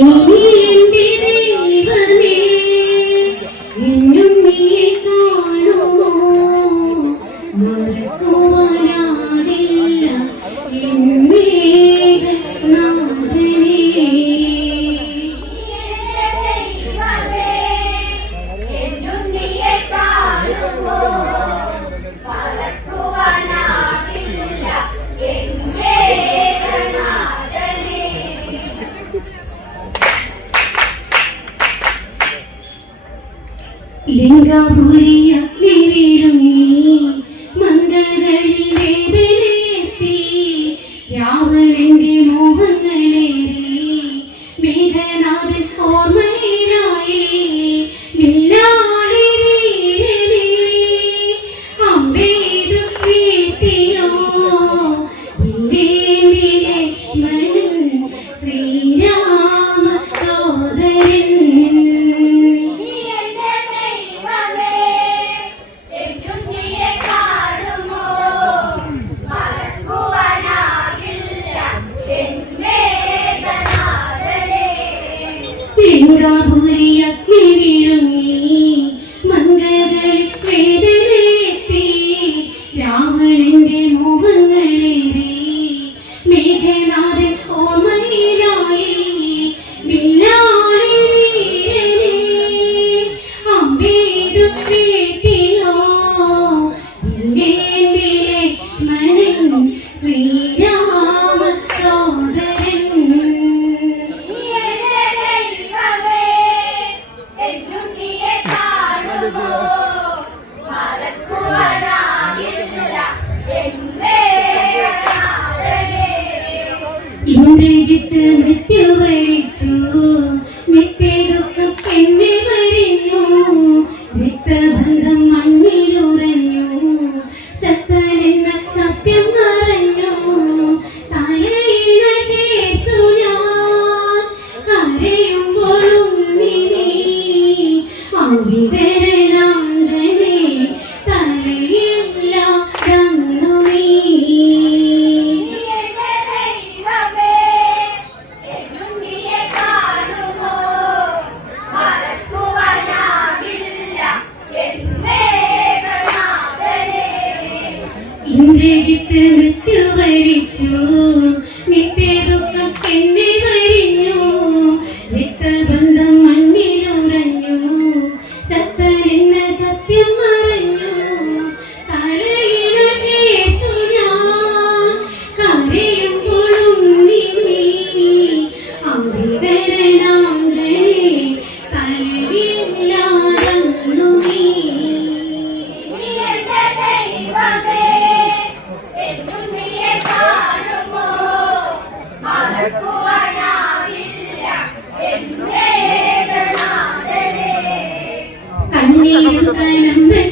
you. Ganga ভরিয়া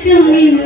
经常给你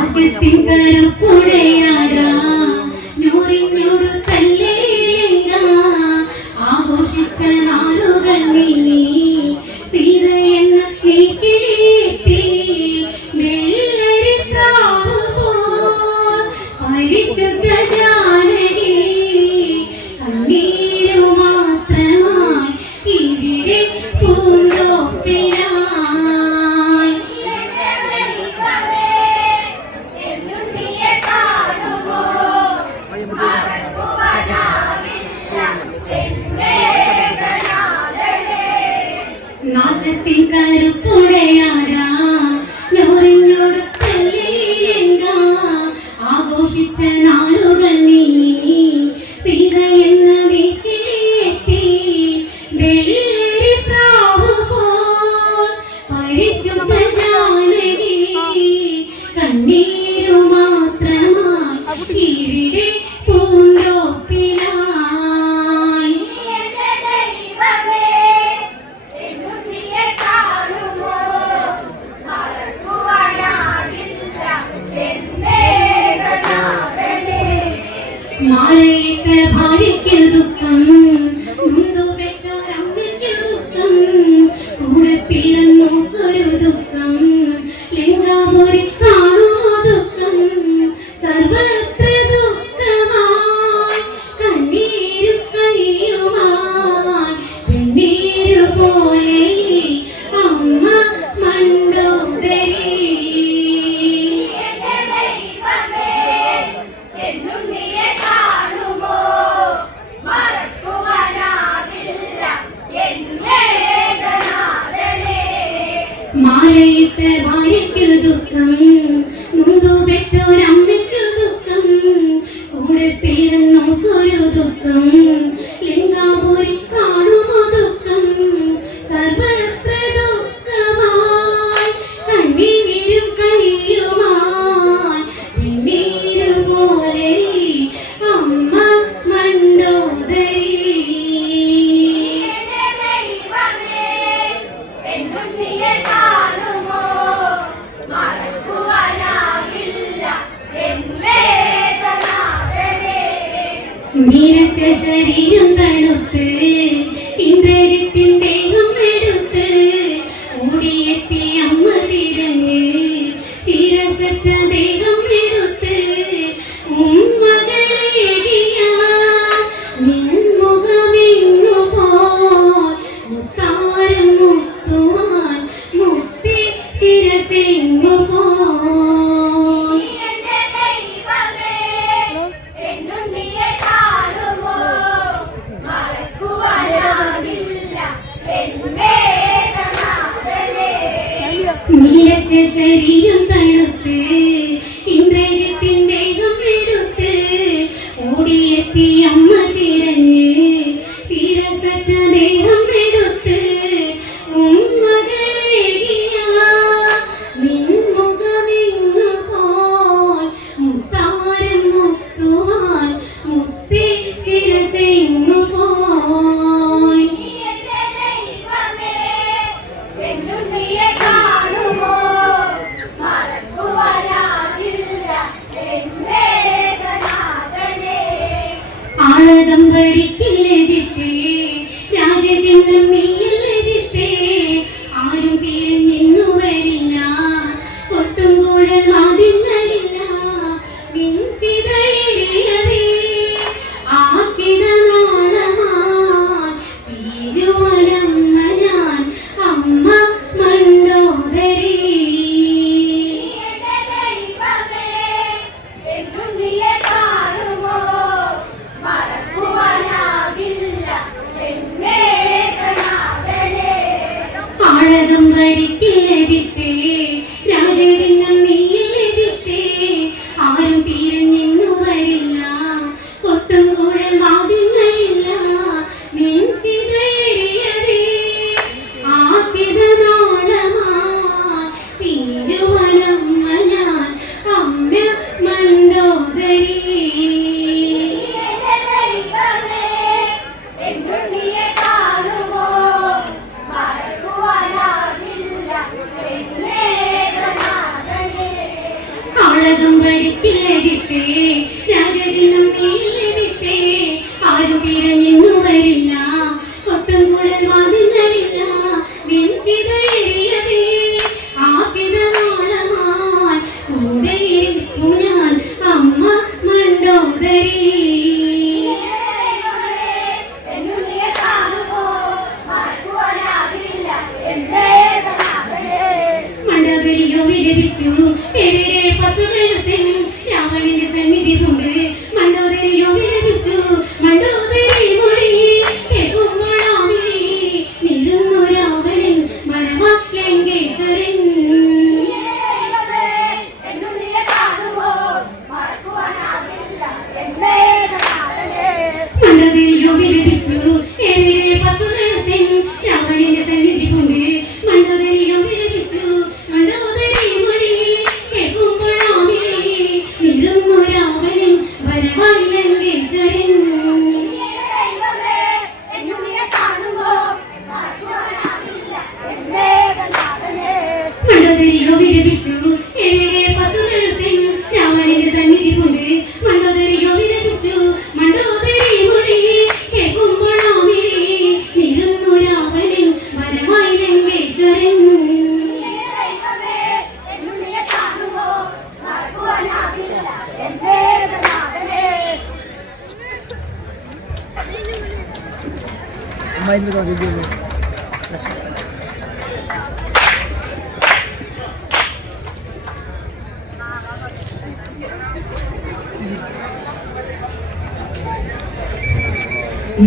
ആകാശത്തിൻ കറുപ്പുടയാടാ നൂറിഞ്ഞൊടുക്കല്ലേ ആഘോഷിച്ച നാളുകൾ നീ സീത എന്ന തീക്കിളിയെത്തി മെല്ല ಬೆಳೆಯುತ್ತೆ ಬಾಯಿ que மனதம் வடிக்க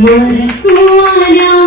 മറക്കുവാനാ